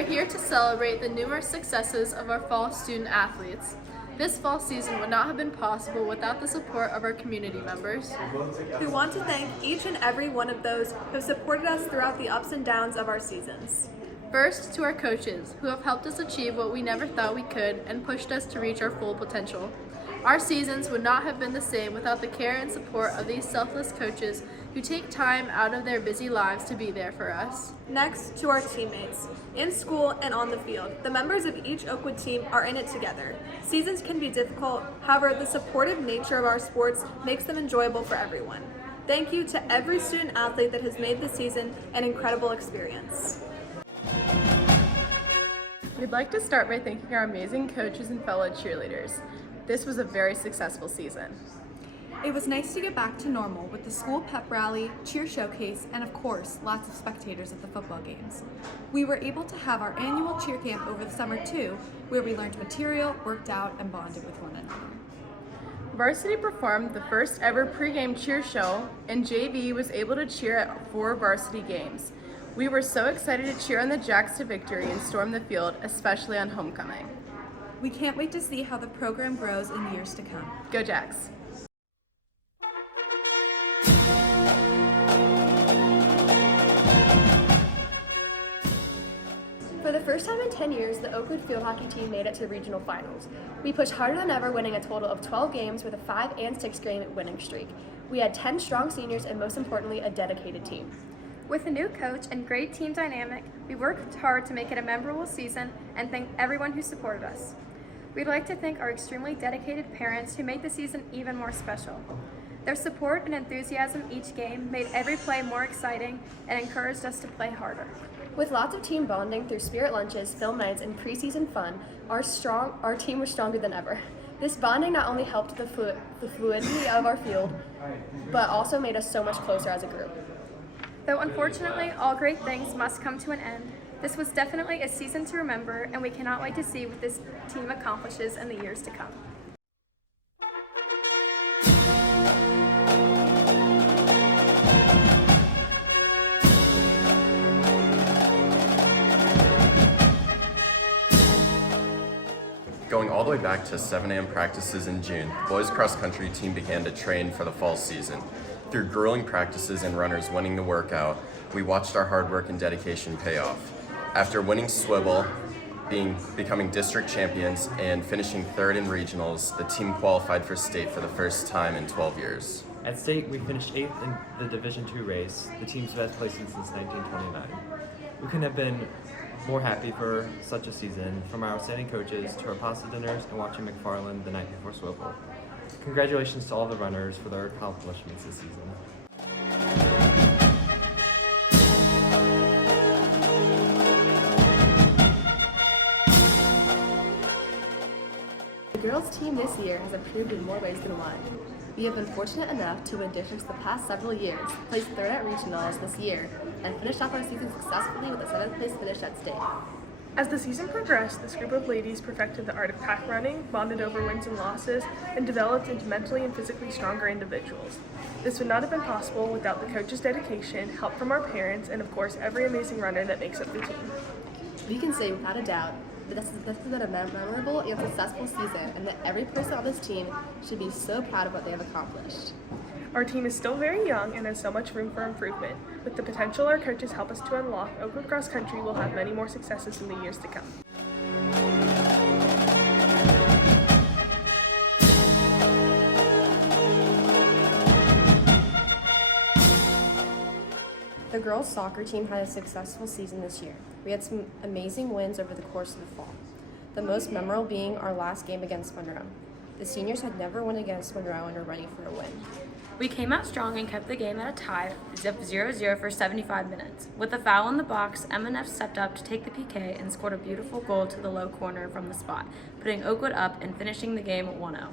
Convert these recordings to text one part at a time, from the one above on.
are here to celebrate the numerous successes of our fall student athletes. This fall season would not have been possible without the support of our community members. We want to thank each and every one of those who have supported us throughout the ups and downs of our seasons. First, to our coaches, who have helped us achieve what we never thought we could and pushed us to reach our full potential. Our seasons would not have been the same without the care and support of these selfless coaches who take time out of their busy lives to be there for us. Next, to our teammates. In school and on the field, the members of each Oakwood team are in it together. Seasons can be difficult, however, the supportive nature of our sports makes them enjoyable for everyone. Thank you to every student athlete that has made this season an incredible experience. We'd like to start by thanking our amazing coaches and fellow cheerleaders. This was a very successful season. It was nice to get back to normal with the school pep rally, cheer showcase, and of course, lots of spectators at the football games. We were able to have our annual cheer camp over the summer too, where we learned material, worked out, and bonded with one another. Varsity performed the first ever pregame cheer show, and JV was able to cheer at 4 varsity games. We were so excited to cheer on the Jacks to victory and storm the field, especially on homecoming. We can't wait to see how the program grows in years to come. Go Jacks! For the first time in 10 years, the Oakwood field hockey team made it to regional finals. We pushed harder than ever, winning a total of 12 games with a 5 and 6 game winning streak. We had 10 strong seniors and most importantly, a dedicated team. With a new coach and great team dynamic, we worked hard to make it a memorable season and thank everyone who supported us. We'd like to thank our extremely dedicated parents who made the season even more special. Their support and enthusiasm each game made every play more exciting and encouraged us to play harder. With lots of team bonding through spirit lunches, film nights, and preseason fun, our team was stronger than ever. This bonding not only helped the fluidity of our field, but also made us so much closer as a group. Though unfortunately, all great things must come to an end, this was definitely a season to remember, and we cannot wait to see what this team accomplishes in the years to come. Going all the way back to 7 a.m. practices in June, the boys cross country team began to train for the fall season. Through grueling practices and runners winning the workout, we watched our hard work and dedication pay off. After winning Swivel, becoming district champions, and finishing 3rd in regionals, the team qualified for state for the first time in 12 years. At state, we finished 8th in the Division II race, the team's best placing since 1929. We couldn't have been more happy for such a season, from our outstanding coaches to our pasta dinners and watching McFarland the night before Swivel. Congratulations to all the runners for their accomplishments this season. The girls' team this year has improved in more ways than one. We have been fortunate enough to win districts the past several years, placed 3rd at regionals this year, and finished off our season successfully with a 7th place finish at state. As the season progressed, this group of ladies perfected the art of pack running, bonded over wins and losses, and developed into mentally and physically stronger individuals. This would not have been possible without the coaches' dedication, help from our parents, and of course every amazing runner that makes up the team. We can say without a doubt that this has been a memorable and successful season, and that every person on this team should be so proud of what they have accomplished. Our team is still very young and has so much room for improvement. With the potential our coaches help us to unlock, Oakwood Cross Country will have many more successes in the years to come. The girls' soccer team had a successful season this year. We had some amazing wins over the course of the fall, the most memorable being our last game against Monroe. The seniors had never won against Monroe and are ready for a win. We came out strong and kept the game at a tie, 0-0 for 75 minutes. With a foul in the box, M&F stepped up to take the PK and scored a beautiful goal to the low corner from the spot, putting Oakwood up and finishing the game 1-0.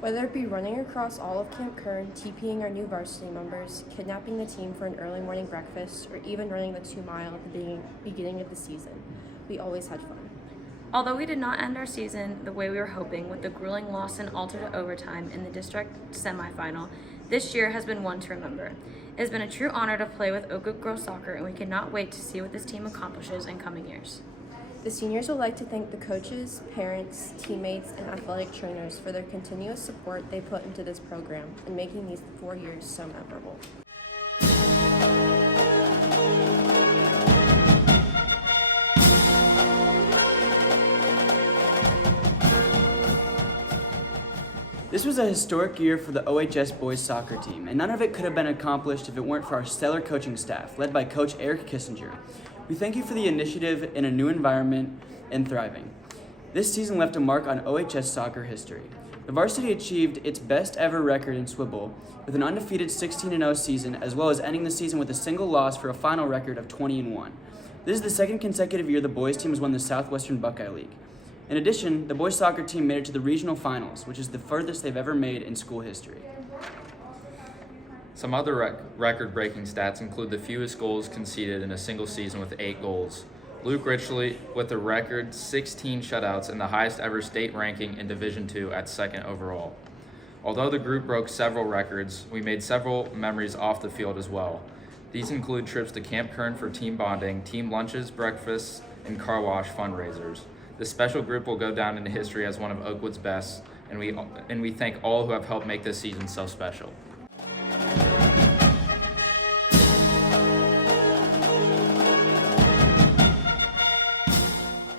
Whether it be running across all of Camp Kern, TPing our new varsity members, kidnapping the team for an early morning breakfast, or even running the 2-mile at the beginning of the season, we always had fun. Although we did not end our season the way we were hoping with the grueling loss in alternate overtime in the district semifinal, This year has been one to remember. It has been a true honor to play with Oakwood Girls Soccer, and we cannot wait to see what this team accomplishes in coming years. The seniors would like to thank the coaches, parents, teammates, and athletic trainers for their continuous support they put into this program and making these 4 years so memorable. This was a historic year for the OHS boys soccer team, and none of it could have been accomplished if it weren't for our stellar coaching staff, led by Coach Eric Kissinger. We thank you for the initiative in a new environment and thriving. This season left a mark on OHS soccer history. The varsity achieved its best ever record in Swivel with an undefeated 16-0 season, as well as ending the season with a single loss for a final record of 20-1. This is the second consecutive year the boys team has won the Southwestern Buckeye League. In addition, the boys soccer team made it to the regional finals, which is the furthest they've ever made in school history. Some other record-breaking stats include the fewest goals conceded in a single season with 8 goals. Luke Richley with a record 16 shutouts and the highest ever state ranking in Division II at 2nd overall. Although the group broke several records, we made several memories off the field as well. These include trips to Camp Kern for team bonding, team lunches, breakfasts, and car wash fundraisers. This special group will go down into history as one of Oakwood's best, and we thank all who have helped make this season so special.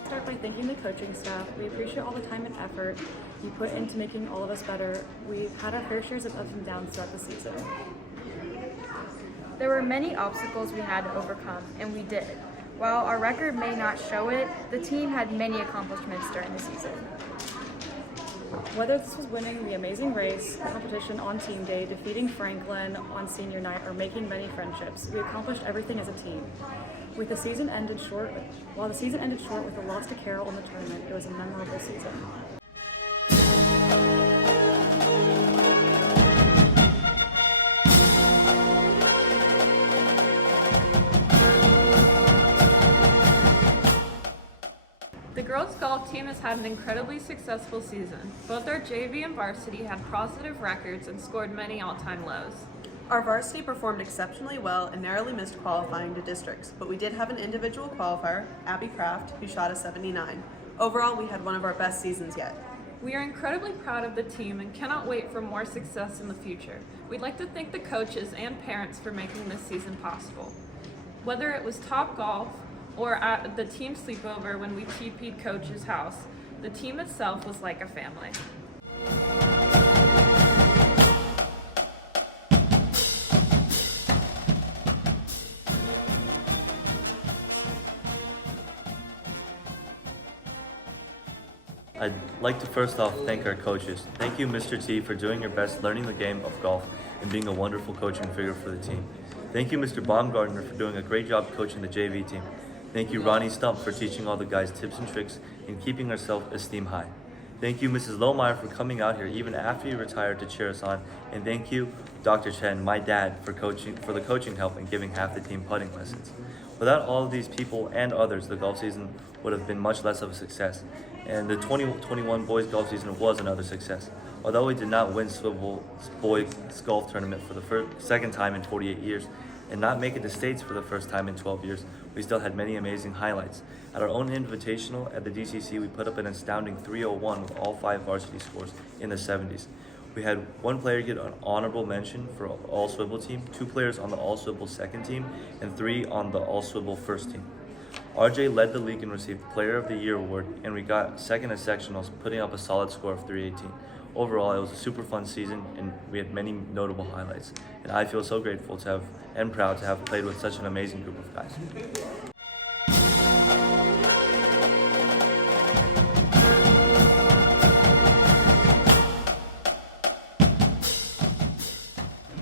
Start by thanking the coaching staff. We appreciate all the time and effort you put into making all of us better. We've had our fair shares of ups and downs throughout the season. There were many obstacles we had to overcome, and we did. While our record may not show it, the team had many accomplishments during the season. Whether this was winning the Amazing Race competition on team day, defeating Franklin on senior night, or making many friendships, we accomplished everything as a team. While the season ended short with a loss to Carroll in the tournament, it was a memorable season. The girls golf team has had an incredibly successful season. Both our JV and varsity had positive records and scored many all-time lows. Our varsity performed exceptionally well and narrowly missed qualifying to districts, but we did have an individual qualifier, Abby Kraft, who shot a 79. Overall, we had one of our best seasons yet. We are incredibly proud of the team and cannot wait for more success in the future. We'd like to thank the coaches and parents for making this season possible. Whether it was Top Golf or at the team sleepover when we TP'd Coach's house, the team itself was like a family. I'd like to first off thank our coaches. Thank you, Mr. T, for doing your best learning the game of golf and being a wonderful coaching figure for the team. Thank you, Mr. Baumgartner, for doing a great job coaching the JV team. Thank you, Ronnie Stump, for teaching all the guys tips and tricks and keeping our self-esteem high. Thank you, Mrs. Lohmeyer, for coming out here even after you retired to cheer us on. And thank you, Dr. Chen, my dad, for the coaching help and giving half the team putting lessons. Without all of these people and others, the golf season would have been much less of a success. And the 2021 boys golf season was another success. Although we did not win Swivel's boys golf tournament for the second time in 48 years and not make it to states for the first time in 12 years, we still had many amazing highlights. At our own invitational at the DCC, we put up an astounding 301 with all 5 varsity scores in the 70s. We had 1 player get an honorable mention for all Swivel team, 2 players on the all Swivel second team, and 3 on the all Swivel first team. RJ led the league and received Player of the Year award, and we got second at sectionals, putting up a solid score of 318. Overall, it was a super fun season, and we had many notable highlights. And I feel so grateful to have and proud to have played with such an amazing group of guys.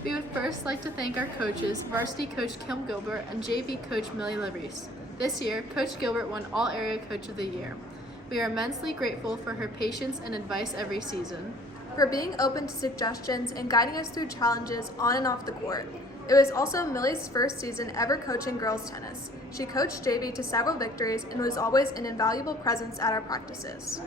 We would first like to thank our coaches, varsity coach Kim Gilbert and JV coach Millie Labrice. This year, Coach Gilbert won All Area Coach of the Year. We are immensely grateful for her patience and advice every season. For being open to suggestions and guiding us through challenges on and off the court. It was also Millie's first season ever coaching girls tennis. She coached JV to several victories and was always an invaluable presence at our practices.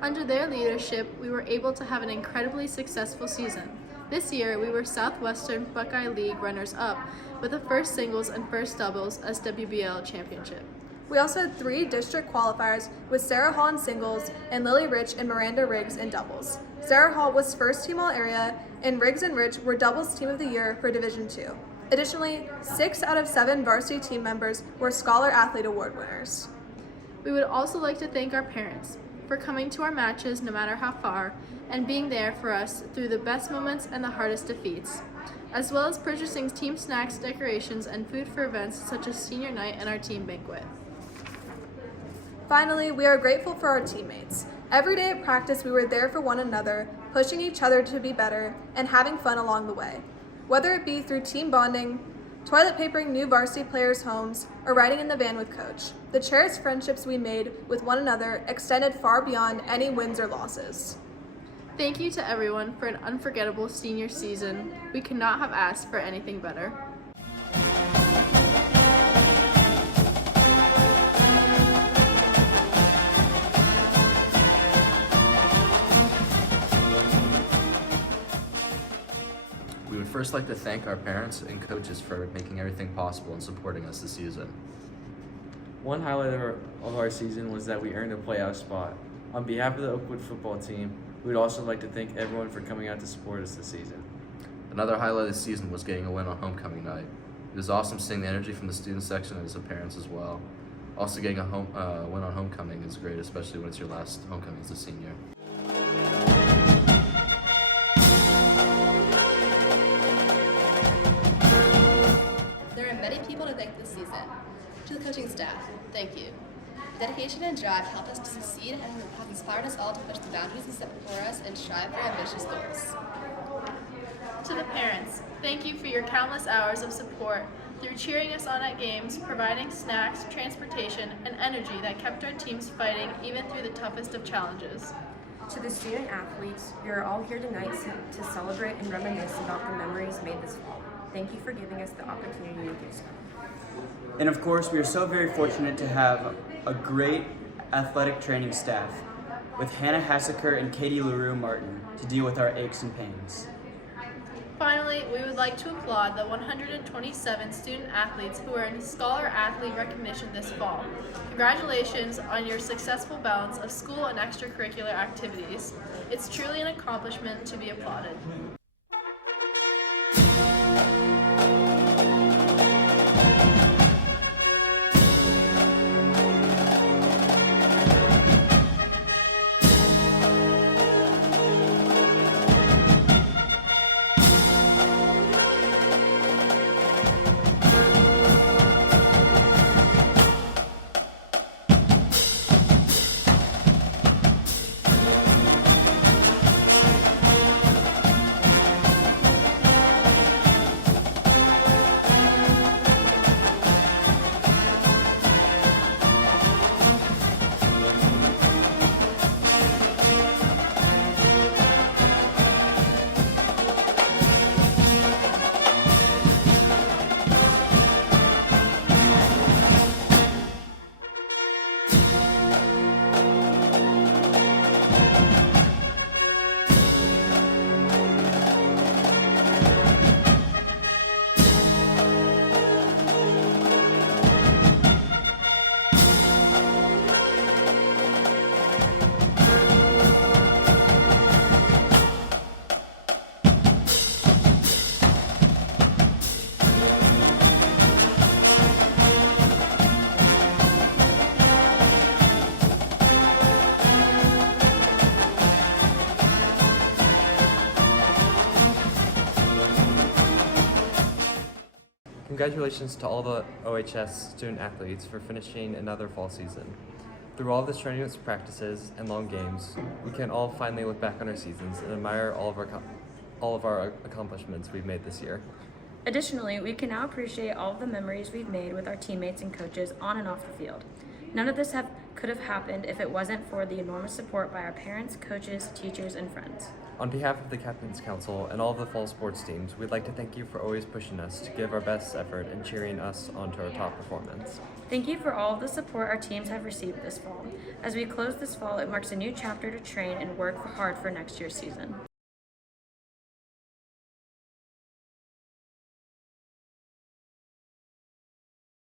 Under their leadership, we were able to have an incredibly successful season. This year, we were Southwestern Buckeye League runners-up with the first singles and first doubles SWBL championship. We also had 3 district qualifiers with Sarah Hall in singles and Lily Rich and Miranda Riggs in doubles. Sarah Hall was first team all-area, and Riggs and Rich were doubles team of the year for Division II. Additionally, 6 out of 7 varsity team members were Scholar Athlete Award winners. We would also like to thank our parents for coming to our matches no matter how far and being there for us through the best moments and the hardest defeats, as well as purchasing team snacks, decorations, and food for events such as senior night and our team banquet. Finally, we are grateful for our teammates. Every day at practice, we were there for one another, pushing each other to be better and having fun along the way. Whether it be through team bonding, toilet papering new varsity players' homes, or riding in the van with Coach, the cherished friendships we made with one another extended far beyond any wins or losses. Thank you to everyone for an unforgettable senior season. We could not have asked for anything better. We would first like to thank our parents and coaches for making everything possible and supporting us this season. One highlight of our season was that we earned a playoff spot. On behalf of the Oakwood football team, we would also like to thank everyone for coming out to support us this season. Another highlight of the season was getting a win on homecoming night. It was awesome seeing the energy from the student section and as the parents as well. Also getting a win on homecoming is great, especially when it's your last homecoming as a senior. There are many people to thank this season. To the coaching staff, thank you. The dedication and drive helped us to succeed and have inspired us all to push the boundaries set before us and strive for ambitious goals. To the parents, thank you for your countless hours of support through cheering us on at games, providing snacks, transportation, and energy that kept our teams fighting even through the toughest of challenges. To the student athletes, we are all here tonight to celebrate and reminisce about the memories made this fall. Thank you for giving us the opportunity to do so. And of course, we are so very fortunate to have a great athletic training staff with Hannah Hassaker and Katie LaRue Martin to deal with our aches and pains. Finally, we would like to applaud the 127 student athletes who earned Scholar Athlete recognition this fall. Congratulations on your successful balance of school and extracurricular activities. It's truly an accomplishment to be applauded. Congratulations to all the OHS student athletes for finishing another fall season. Through all the strenuous practices and long games, we can all finally look back on our seasons and admire all of our accomplishments we've made this year. Additionally, we can now appreciate all of the memories we've made with our teammates and coaches on and off the field. None of this could have happened if it wasn't for the enormous support by our parents, coaches, teachers, and friends. On behalf of the Captain's Council and all of the fall sports teams, we'd like to thank you for always pushing us to give our best effort and cheering us on to our top performance. Thank you for all of the support our teams have received this fall. As we close this fall, it marks a new chapter to train and work hard for next year's season.